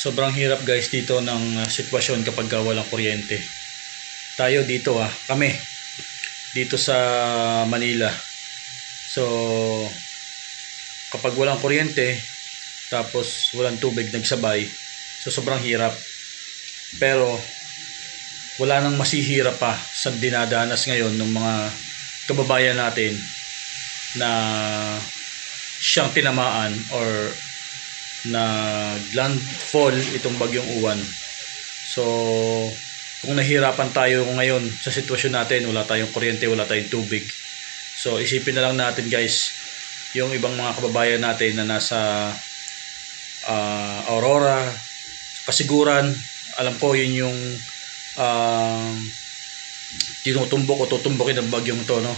Sobrang hirap guys dito ng sitwasyon kapag walang kuryente. Tayo dito kami dito sa Manila. So kapag walang kuryente tapos walang tubig nagsabay, so sobrang hirap. Pero wala nang masihirap pa sa dinadanas ngayon ng mga kababayan natin na siyang tinamaan or na landfall itong bagyong Uwan. So kung nahihirapan tayo ngayon sa sitwasyon natin, wala tayong kuryente, wala tayong tubig, so isipin na lang natin guys yung ibang mga kababayan natin na nasa Aurora, Kasiguran. Alam ko yun yung tinutumbok o tutumbokin ng bagyong to, no?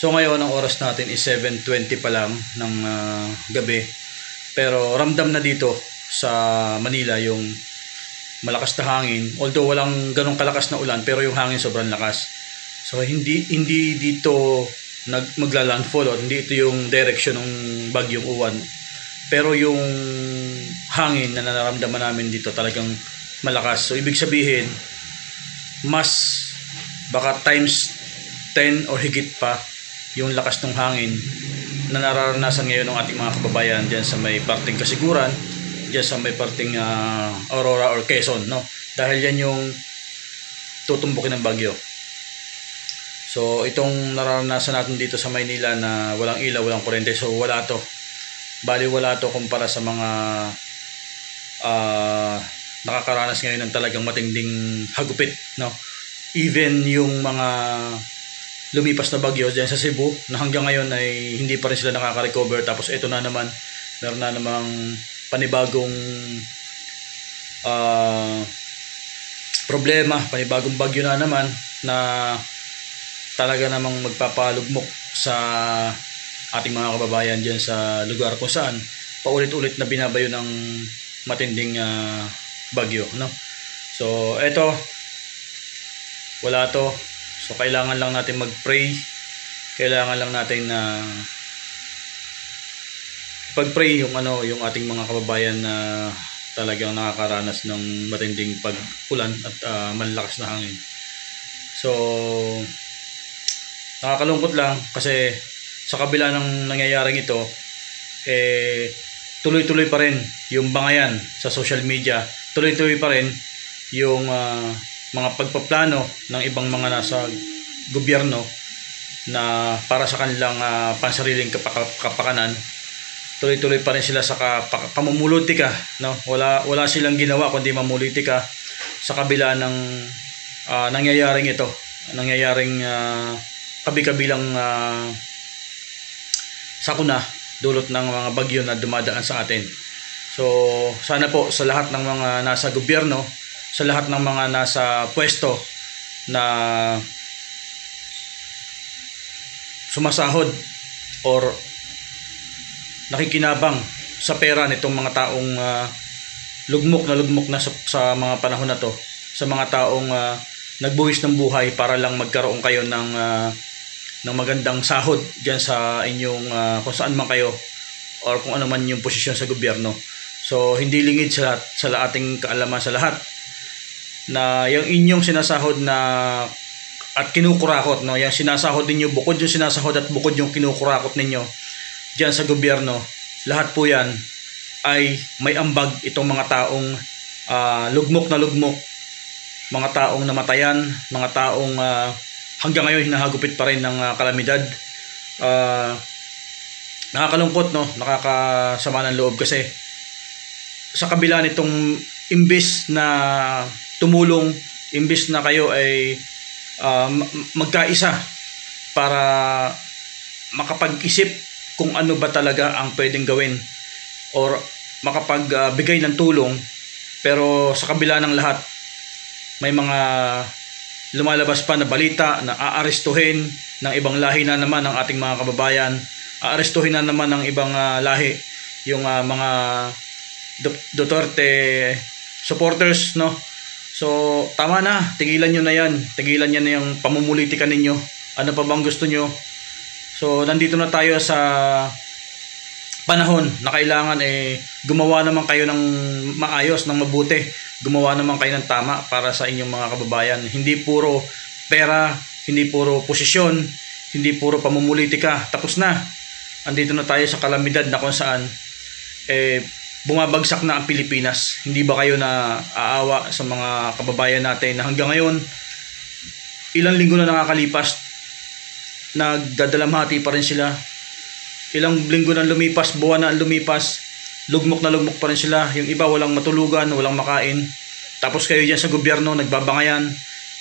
So ngayon ang oras natin is 7:20 pa lang ng gabi, pero ramdam na dito sa Manila yung malakas na hangin. Although walang ganong kalakas na ulan, pero yung hangin sobrang lakas. So hindi dito magla-landfall, o hindi ito yung direction ng bagyong Uwan. Pero yung hangin na nararamdaman namin dito talagang malakas. So ibig sabihin, mas baka times 10 or higit pa yung lakas ng hangin na nararanasan ngayon ng ating mga kababayan diyan sa may parting Kasiguran, diyan sa may parting Aurora or Quezon, no? Dahil yan yung tutumbukin ng bagyo. So itong nararanasan natin dito sa Maynila na walang ilaw, walang kuryente, so wala to. Bali wala to kumpara sa mga nakakaranas ngayon ng talagang matinding hagupit, no? Even yung mga lumipas na bagyo diyan sa Cebu na hanggang ngayon ay hindi pa rin sila nakaka-recover, tapos ito na naman, meron na namang panibagong problema, panibagong bagyo na naman na talaga namang magpapalugmok sa ating mga kababayan diyan sa lugar kung saan paulit-ulit na binabayo ng matinding bagyo, no? So eto, wala to. So kailangan lang natin mag-pray. Kailangan lang natin na pag-pray yung yung ating mga kababayan na talagang nakakaranas ng matinding pag-ulan at malakas na hangin. So nakakalungkot lang kasi sa kabila ng nangyayaring ito, tuloy-tuloy pa rin yung bangayan sa social media. Tuloy-tuloy pa rin yung mga pagpaplano ng ibang mga nasa gobyerno na para sa kanilang pansariling kapakanan. Tuloy-tuloy pa rin sila sa pamumulitika, no? Wala silang ginawa kundi mamulitika sa kabila ng nangyayaring ito, nangyayaring kabi-kabilang sakuna dulot ng mga bagyo na dumadaan sa atin. So sana po sa lahat ng mga nasa gobyerno, sa lahat ng mga nasa pwesto na sumasahod or nakikinabang sa pera nitong mga taong lugmok na sa mga panahon na to, sa mga taong nagbuwis ng buhay para lang magkaroon kayo ng magandang sahod diyan sa inyong kung saan man kayo or kung ano man yung posisyon sa gobyerno. So hindi lingid sa ating kaalaman sa lahat na yung inyong sinasahod na at kinukurakot, no, yung sinasahod ninyo, bukod yung sinasahod at bukod yung kinukurakot ninyo diyan sa gobyerno, lahat po yan ay may ambag itong mga taong lugmok, mga taong namatayan, mga taong hanggang ngayon hinahagupit pa rin ng kalamidad. Nakakalungkot, no, nakakasama ng loob kasi sa kabila nitong imbis na tumulong, imbis na kayo ay magkaisa para makapag-isip kung ano ba talaga ang pwedeng gawin or makapagbigay ng tulong, pero sa kabila ng lahat may mga lumalabas pa na balita na aarestuhin ng ibang lahi na naman ng ating mga kababayan, aarestuhin na naman ng ibang lahi yung mga Duterte supporters, no? So tama na, tigilan nyo na yan, tigilan nyo na yung pamumulitika ninyo. Ano pa bang gusto nyo? So nandito na tayo sa panahon na kailangan gumawa naman kayo ng maayos, ng mabuti. Gumawa naman kayo ng tama para sa inyong mga kababayan. Hindi puro pera, hindi puro posisyon, hindi puro pamumulitika. Tapos na. Andito na tayo sa kalamidad na kung saan bumabagsak na ang Pilipinas. Hindi ba kayo na aawa sa mga kababayan natin na hanggang ngayon, ilang linggo na nakakalipas, nagdadalamhati pa rin sila. Ilang linggo na lumipas, buwan na lumipas, lugmok na lugmok pa rin sila. Yung iba walang matulugan, walang makain. Tapos kayo dyan sa gobyerno, nagbabangayan.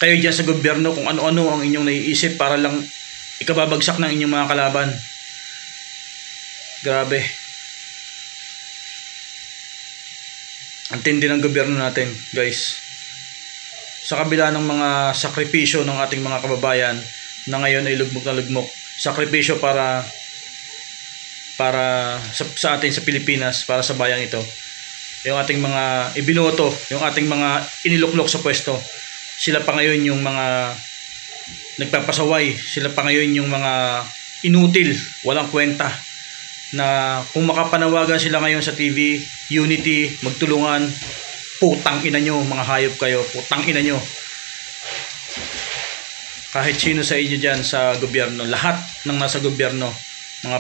Kayo dyan sa gobyerno kung ano-ano ang inyong naiisip para lang ikababagsak ng inyong mga kalaban. Grabe. Ang tindi ng gobyerno natin, guys. Sa kabila ng mga sakripisyo ng ating mga kababayan na ngayon ay lugmok na lugmok. Sakripisyo para sa atin sa Pilipinas, para sa bayang ito. Yung ating mga ibinoto, yung ating mga iniluklok sa pwesto, sila pa ngayon yung mga nagpapasaway, sila pa ngayon yung mga inutil, walang kwenta, na kung makapanawagan sila ngayon sa TV, unity, magtulungan, putang ina nyo, mga hayop kayo, putang ina nyo. Kahit sino sa inyo dyan sa gobyerno, lahat ng nasa gobyerno, mga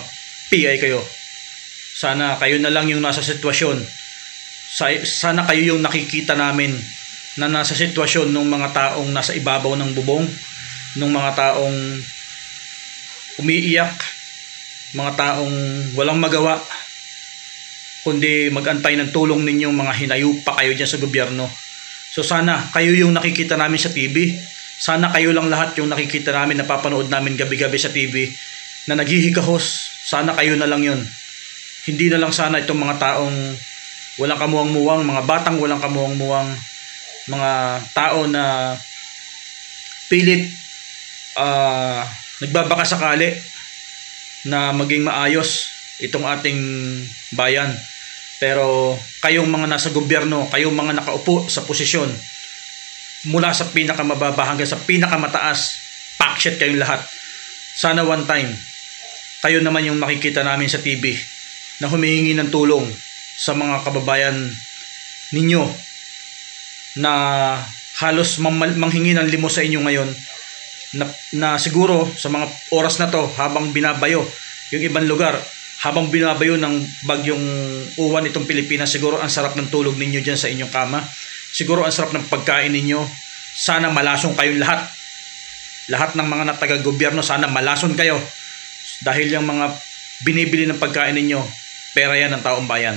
PI kayo, sana kayo na lang yung nasa sitwasyon, sana kayo yung nakikita namin na nasa sitwasyon ng mga taong nasa ibabaw ng bubong, ng mga taong umiiyak, mga taong walang magawa kundi magantay ng tulong ninyong mga hinayupa kayo dyan sa gobyerno. So sana kayo yung nakikita namin sa TV, sana kayo lang lahat yung nakikita namin, napapanood namin gabi-gabi sa TV na naghihikahos, sana kayo na lang yun. Hindi na lang sana itong mga taong walang kamuwang-muwang, mga batang walang kamuwang-muwang, mga tao na pilit nagbabaka sakali na maging maayos itong ating bayan. Pero kayong mga nasa gobyerno, kayong mga nakaupo sa posisyon, mula sa pinakamababa hanggang sa pinakamataas, pakshit kayong lahat. Sana one time, kayo naman yung makikita namin sa TV na humihingi ng tulong sa mga kababayan ninyo na halos manghingi ng limos sa inyo ngayon, na siguro sa mga oras na to, habang binabayo yung ibang lugar, habang binabayo ng bagyong uwan itong Pilipinas, siguro ang sarap ng tulog ninyo dyan sa inyong kama, siguro ang sarap ng pagkain ninyo. Sana malasong kayong lahat ng mga taga-gobyerno, sana malason kayo, dahil yung mga binibili ng pagkain ninyo, pera yan ng taong bayan.